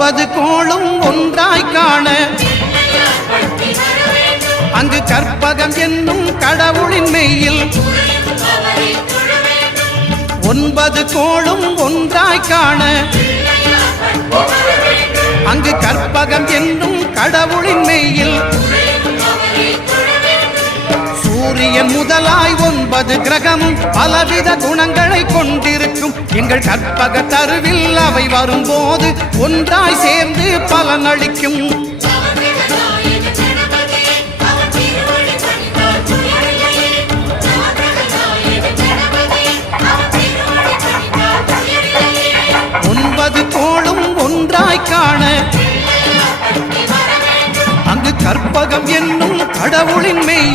ஒன்பது கோளும் ஒன்றாய் காண அங்கு கற்பகம் என்னும் கடவுளின் மெய்யில் ஒன்பது கோளும் ஒன்றாய் காண அங்கு கற்பகம் என்னும் கடவுளின் மெய்யில் சூரியன் முதலாய் ஒன்பது கிரகமும் பலவித குணங்களை கொண்டிருக்கும் எங்கள் கற்பக தருவில் அவை வரும்போது ஒன்றாய் சேர்ந்து பலனளிக்கும். ஒன்பது கோளும் ஒன்றாய் காண அங்கு கற்பகம் என்னும் கடவுளின் மெய்